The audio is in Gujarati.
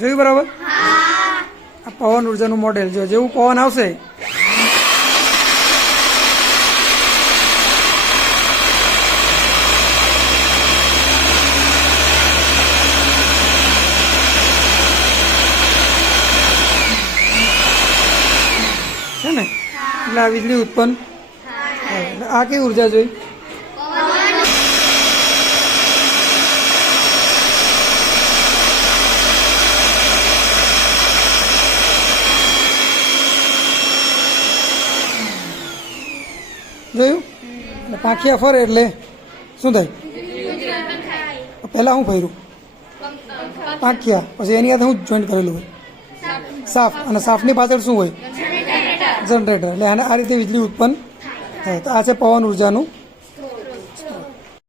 જોયું બરાબર? આ પવન ઉર્જાનું મોડેલ જો જેવું પવન આવશે છે ને એટલે આ વીજળી ઉત્પન્ન એટલે આ કઈ ઉર્જા જોઈ? જોયું? એટલે પાંખિયા ફરે એટલે શું થાય? પહેલાં હું ફર્યું પાંખિયા, પછી એની સાથે હું જોઈન્ટ કરેલું હોય સાફ, અને સાફની પાછળ શું હોય? જનરેટર. એટલે આને આ રીતે વીજળી ઉત્પન્ન થાય. તો આ છે પવન ઉર્જાનું